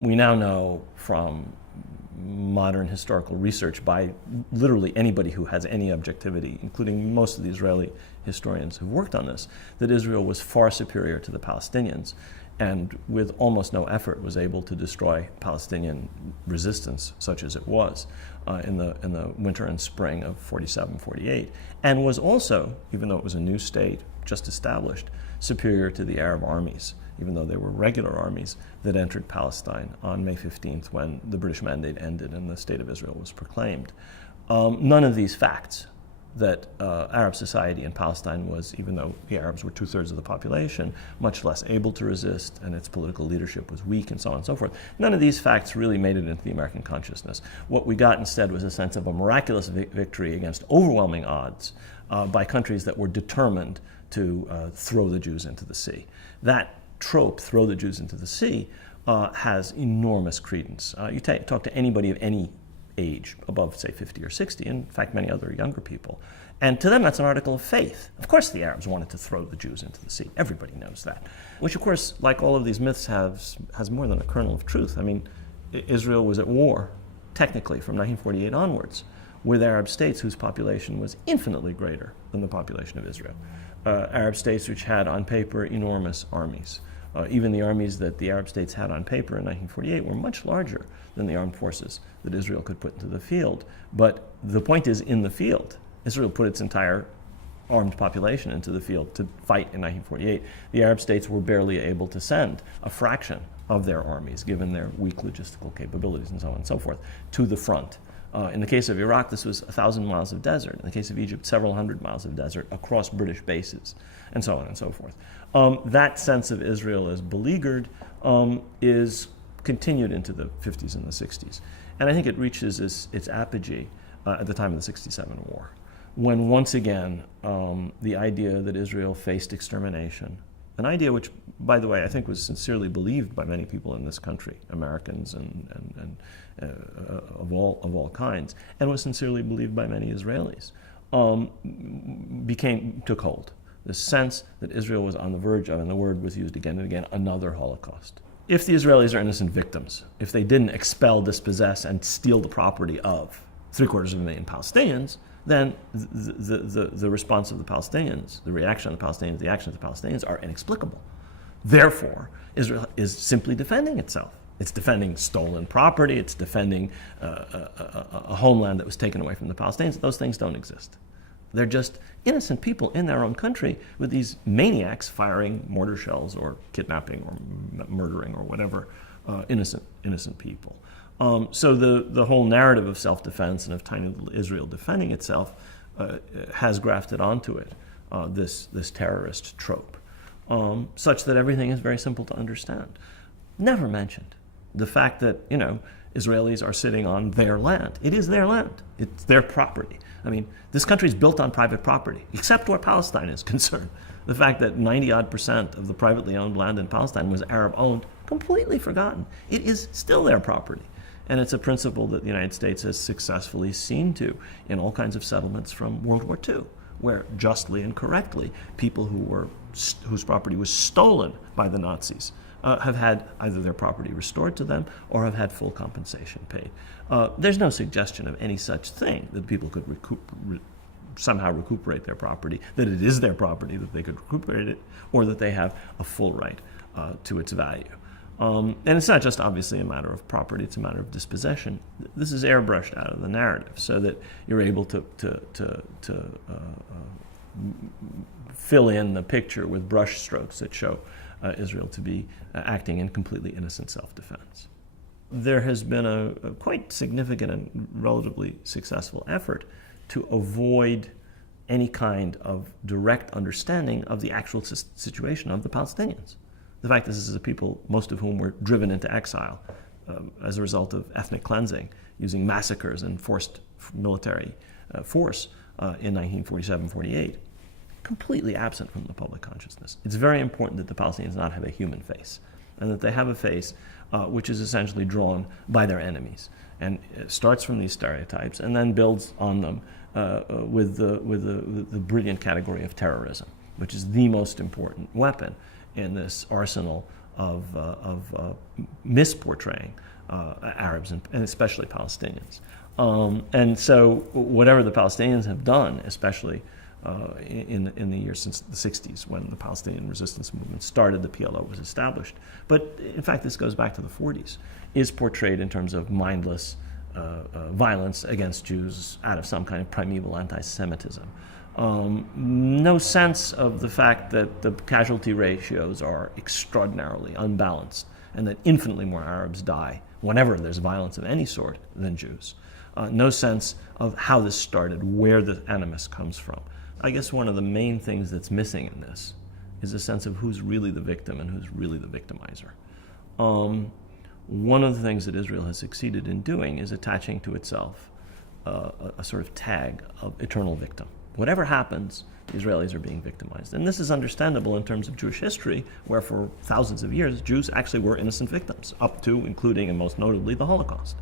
We now know from modern historical research by literally anybody who has any objectivity, including most of the Israeli historians who've worked on this, that Israel was far superior to the Palestinians and with almost no effort was able to destroy Palestinian resistance such as it was in the winter and spring of 47, 48, and was also, even though it was a new state just established, superior to the Arab armies, even though they were regular armies that entered Palestine on May 15th when the British mandate ended and the State of Israel was proclaimed. None of these facts, that Arab society in Palestine was, even though the Arabs were 2/3 of the population, much less able to resist and its political leadership was weak and so on and so forth, none of these facts really made it into the American consciousness. What we got instead was a sense of a miraculous victory against overwhelming odds by countries that were determined to throw the Jews into the sea. That trope, throw the Jews into the sea, has enormous credence. You talk to anybody of any age, above, say, 50 or 60, in fact, many other younger people, and to them that's an article of faith. Of course the Arabs wanted to throw the Jews into the sea. Everybody knows that. Which, of course, like all of these myths, has more than a kernel of truth. I mean, Israel was at war, technically, from 1948 onwards, with Arab states whose population was infinitely greater than the population of Israel. Arab states which had, on paper, enormous armies. Even the armies that the Arab states had on paper in 1948 were much larger than the armed forces that Israel could put into the field. But the point is, in the field, Israel put its entire armed population into the field to fight in 1948. The Arab states were barely able to send a fraction of their armies, given their weak logistical capabilities and so on and so forth, to the front. In the case of Iraq, this was 1,000 miles of desert. In the case of Egypt, several hundred miles of desert across British bases, and so on and so forth. That sense of Israel as beleaguered is continued into the 50s and the 60s. And I think it reaches its apogee at the time of the 67 war, when once again the idea that Israel faced extermination, an idea which, by the way, I think was sincerely believed by many people in this country, Americans and of all kinds, and was sincerely believed by many Israelis, took hold. The sense that Israel was on the verge of, and the word was used again and again, another Holocaust. If the Israelis are innocent victims, if they didn't expel, dispossess, and steal the property of 750,000 Palestinians, then the response of the Palestinians, the reaction of the Palestinians, the actions of the Palestinians are inexplicable. Therefore, Israel is simply defending itself. It's defending stolen property, it's defending a homeland that was taken away from the Palestinians. Those things don't exist. They're just innocent people in their own country with these maniacs firing mortar shells or kidnapping or murdering or whatever innocent people. So the whole narrative of self-defense and of tiny little Israel defending itself has grafted onto it this terrorist trope, such that everything is very simple to understand. Never mentioned the fact that, Israelis are sitting on their land. It is their land. It's their property. I mean, this country is built on private property, except where Palestine is concerned. The fact that 90-odd% of the privately owned land in Palestine was Arab-owned, completely forgotten. It is still their property. And it's a principle that the United States has successfully seen to in all kinds of settlements from World War II, where justly and correctly, people whose property was stolen by the Nazis have had either their property restored to them or have had full compensation paid. There's no suggestion of any such thing, that people could somehow recuperate their property, that it is their property, that they could recuperate it, or that they have a full right to its value. And it's not just obviously a matter of property, it's a matter of dispossession. This is airbrushed out of the narrative so that you're able to fill in the picture with brush strokes that show Israel to be acting in completely innocent self-defense. There has been a quite significant and relatively successful effort to avoid any kind of direct understanding of the actual situation of the Palestinians. The fact this is a people, most of whom were driven into exile as a result of ethnic cleansing, using massacres and forced military force in 1947-48, completely absent from the public consciousness. It's very important that the Palestinians not have a human face, and that they have a face which is essentially drawn by their enemies, and it starts from these stereotypes and then builds on them with the brilliant category of terrorism, which is the most important weapon in this arsenal misportraying Arabs and especially Palestinians. And so whatever the Palestinians have done, especially in the years since the 60s when the Palestinian resistance movement started, the PLO was established. But in fact, this goes back to the 40s, is portrayed in terms of mindless violence against Jews out of some kind of primeval anti-Semitism. No sense of the fact that the casualty ratios are extraordinarily unbalanced and that infinitely more Arabs die whenever there's violence of any sort than Jews. No sense of how this started, where the animus comes from. I guess one of the main things that's missing in this is a sense of who's really the victim and who's really the victimizer. One of the things that Israel has succeeded in doing is attaching to itself a sort of tag of eternal victim. Whatever happens, the Israelis are being victimized. And this is understandable in terms of Jewish history, where for thousands of years, Jews actually were innocent victims, up to, including, and most notably, the Holocaust.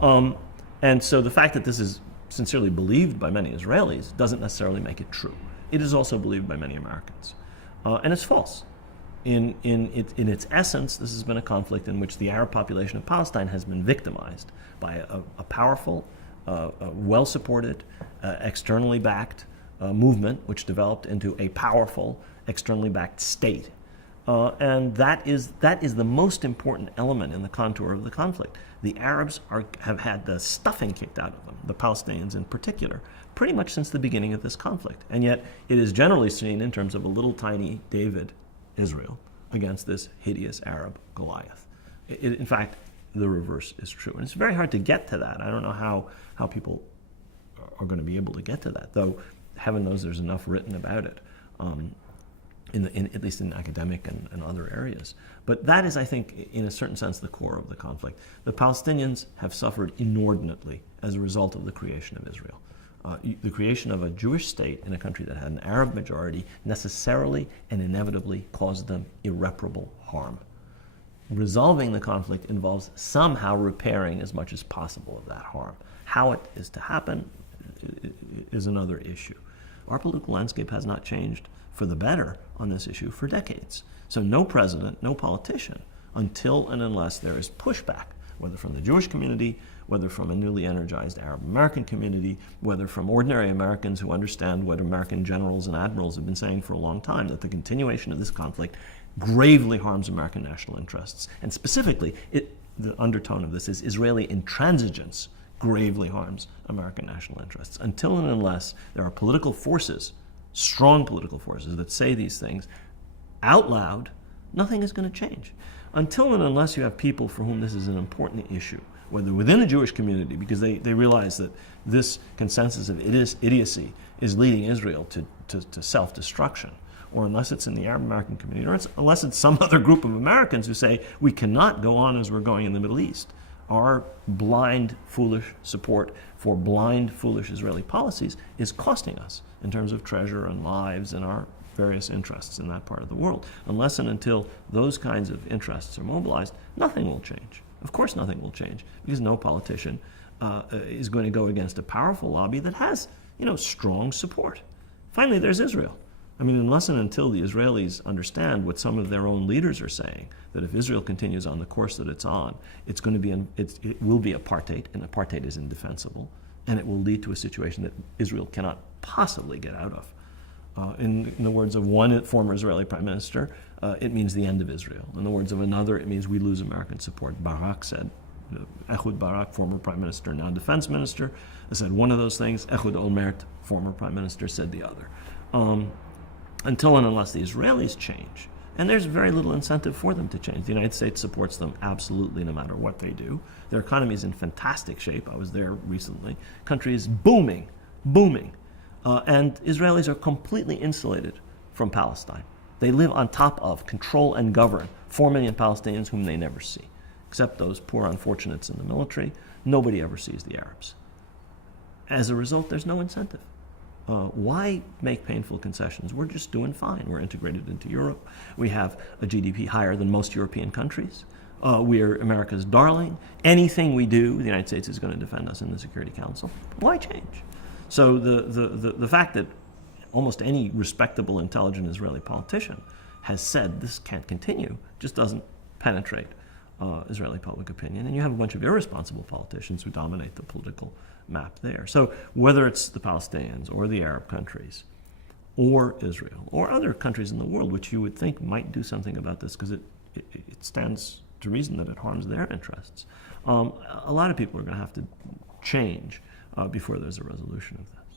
And so the fact that this is sincerely believed by many Israelis doesn't necessarily make it true. It is also believed by many Americans. And it's false. In its essence, this has been a conflict in which the Arab population of Palestine has been victimized by a powerful, well-supported, externally backed movement, which developed into a powerful, externally backed state. And that is the most important element in the contour of the conflict. The Arabs have had the stuffing kicked out of them, the Palestinians in particular, pretty much since the beginning of this conflict. And yet it is generally seen in terms of a little tiny David, Israel, against this hideous Arab Goliath. In fact, the reverse is true. And it's very hard to get to that. I don't know how people are going to be able to get to that, though heaven knows there's enough written about it, at least in academic and other areas. But that is, I think, in a certain sense, the core of the conflict. The Palestinians have suffered inordinately as a result of the creation of Israel. The creation of a Jewish state in a country that had an Arab majority necessarily and inevitably caused them irreparable harm. Resolving the conflict involves somehow repairing as much as possible of that harm. How it is to happen is another issue. Our political landscape has not changed for the better on this issue for decades. So no president, no politician, until and unless there is pushback, whether from the Jewish community, whether from a newly energized Arab American community, whether from ordinary Americans who understand what American generals and admirals have been saying for a long time, that the continuation of this conflict gravely harms American national interests. And specifically, the undertone of this is Israeli intransigence gravely harms American national interests. Until and unless there are political forces, strong political forces, that say these things out loud, nothing is going to change. Until and unless you have people for whom this is an important issue, whether within the Jewish community, because they realize that this consensus of idiocy is leading Israel to self-destruction, or unless it's in the Arab American community, or unless it's some other group of Americans who say, we cannot go on as we're going in the Middle East. Our blind, foolish support for blind, foolish Israeli policies is costing us in terms of treasure and lives and our various interests in that part of the world. Unless and until those kinds of interests are mobilized, nothing will change. Of course nothing will change, because no politician is going to go against a powerful lobby that has, strong support. Finally, there's Israel. I mean, unless and until the Israelis understand what some of their own leaders are saying, that if Israel continues on the course that it's on, it will be apartheid, and apartheid is indefensible, and it will lead to a situation that Israel cannot possibly get out of. In the words of one former Israeli prime minister, it means the end of Israel. In the words of another, it means we lose American support. Barak said, Ehud Barak, former prime minister, now defense minister, said one of those things. Ehud Olmert, former prime minister, said the other. Until and unless the Israelis change, and there's very little incentive for them to change. The United States supports them absolutely no matter what they do. Their economy is in fantastic shape. I was there recently. Country is booming. And Israelis are completely insulated from Palestine. They live on top of, control and govern 4 million Palestinians whom they never see, except those poor unfortunates in the military. Nobody ever sees the Arabs. As a result, there's no incentive. Why make painful concessions? We're just doing fine. We're integrated into Europe. We have a GDP higher than most European countries. We're America's darling. Anything we do, the United States is going to defend us in the Security Council. Why change? So the fact that almost any respectable, intelligent Israeli politician has said this can't continue, just doesn't penetrate Israeli public opinion. And you have a bunch of irresponsible politicians who dominate the political map there. So whether it's the Palestinians or the Arab countries or Israel or other countries in the world, which you would think might do something about this because it stands to reason that it harms their interests, a lot of people are going to have to change before there's a resolution of this.